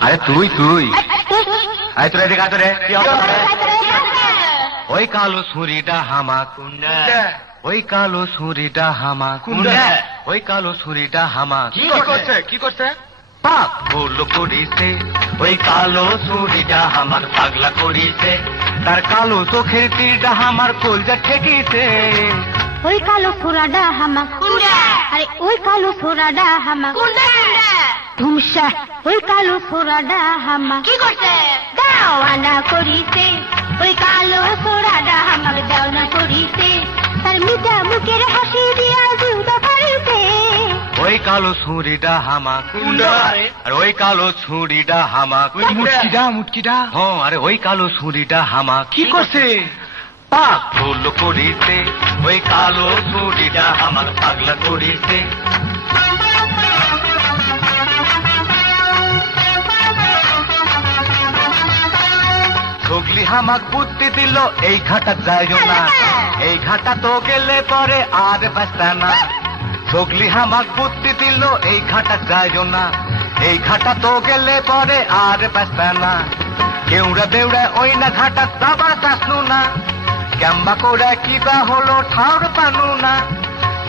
আরে তুই আরে তোরা দেখা তোরে ওই কালো ছুরিটা হামা কুন্ডা ওই কালো ছুরিটা হামা কুন্ডা ওই কালো ছুরিটা হামা কি করছে পাপ বললো করিছে ওই কালো ছুরিটা আমার পাগলা করিছে তার কালো চোখের তীরটা আমার কলজা ঠেকিছে ওই কালো ছোড়াটা হামা কুন্ডা আরে ওই কালো ছোড়াটা হামা কুন্ডা ধুমসা ওই কালো ছোড়াটা হামা কি করছে দেওয়ানা করিছে ওই কালো ছোড়াটা হামাক দেওয়ানা করিছে তার মিঠা মুখের হাসি দিয়া জিউদা করিছে ওই কালো ছুরিটা হামা কুন্ডা আর ওই কালো ছুরিটা হামা মুটকিটা হ্যাঁ আরে ওই কালো ছুরিটা হামা কি করছে পাপ ভুল করিছে ওই কালো ছুরিটা আমার পাগলা করিছে ছগলি হামাক বুদ্ধি দিল এই ঘাটা যায় না এই ঘাটা তো গেলে পরে আর বাঁচতা না ছগলি হামাক বুদ্ধি দিল এই ঘাটা যায় না এই ঘাটা তো গেলে পরে আর বাঁচতা না কেউড়া বেউড়া ওই না ঘাটা যাবার চাষনু না ক্যাম্বা করে কিবা হলো ঠাউর পানু না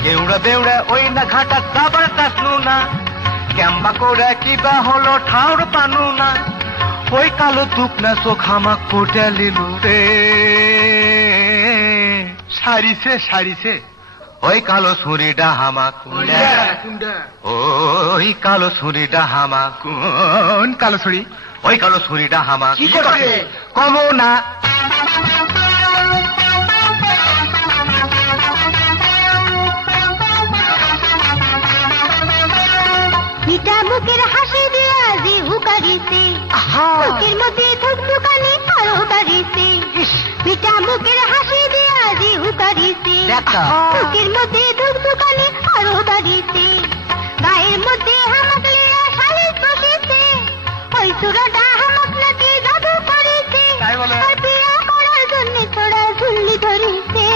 কেউড়া বেউড়া ওই না ঘাটা যাবার চাষনু না ক্যাম্বা করে কিবা হলো ঠাউর পানু না ওই কালো তুকনা চোখ হামাক পটে লিলু রে সারিছে ওই কালো ছুরিটা হামাক ওই কালো ছুরিটা হামাক কোন কালো ছুরি ওই কালো ছুরিটা হামাক কমো না মিঠা মুখের হাসি দিয়া জিহু করিছে মুখের মধ্যে ধুকধুকানি আরো বাড়িছে মিঠা মুখের হাসি দিয়া জিহু করিছে মুখের মধ্যে ধুকধুকানি আরো বাড়িছে গায়ের মধ্যে হামাক লিয়া শালিশ বসেছে ওই ছোড়াটা হামাক নাকি জাদু করেছে আর বিয়া করার জন্য ছোড়া ঝুল্লি ধরিছে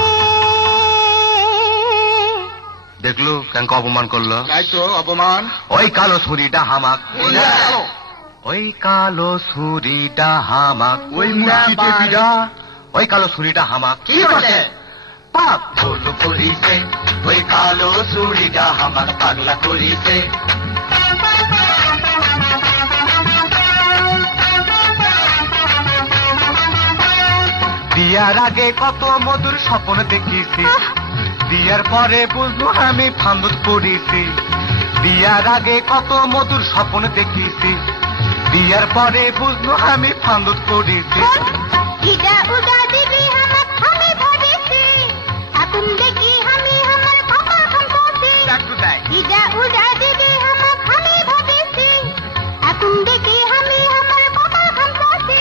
দেখলো কেন অপমান করলো অপমান ওই কালো ছুরিটা হামাক ওই কালো ছুরিটা হামাক ওই কালো ছুরিটা হামাক কি করছে পাপ ভুল করিছে ওই কালো ছুরিটা হামাক পাগলা করিছে বিয়ার আগে কত মধুর স্বপ্ন দেখিছি বিয়ার পরে বুঝলো আমি ফান্দুত করেছি বিয়ার আগে কত মধুর স্বপ্ন দেখিছি বিয়ার পরে বুঝলো আমি ফান্দুত করেছি ইডা উডা দিবি হামাক আমি ভাবিছি এখন দেখি আমি আমার বাবা খামছি ইডা উডা দিবি হামাক আমি ভাবিছি এখন দেখি আমি আমার বাবা খামছি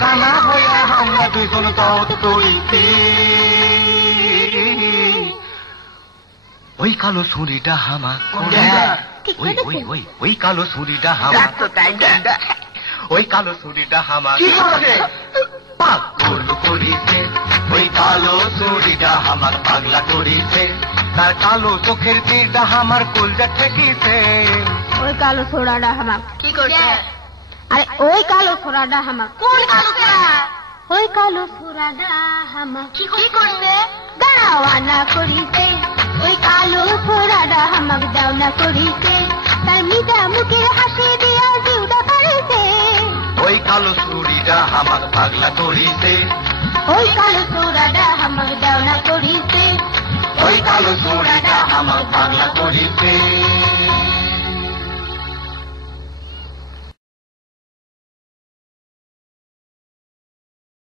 কানা হইয়া আমরা দুইজন তত করিছি ওই কালো ছুরিটা হামাক ওই কালো ছুরিটা হামাক ওই কালো ছুরিটা হামাক পাপ ভুল করিছে ওই কালো ছুরিটা হামাক পাগলা করিছে তার কালো চোখের তীরটা আমার কলজা ঠেকিছে ওই কালো ছোড়াটা হামাক কি করছে আরে ওই কালো ছোড়াটা হামাক কোন কালো ছোড়া ওই কালো ছোড়াটা হামাক কি করছে দাওয়ানা করিছে ওই কালো ছোড়াটা হামাক দাওয়ানা করিছে তার মিঠা মুখের হাসি দিয়া জিউদা করিছে ওই কালো ছুরিটা হামাক পাগলা করিছে ওই কালো ছোড়াটা হামাক দাওয়ানা করিছে ওই কালো ছুরিটা হামাক পাগলা করিছে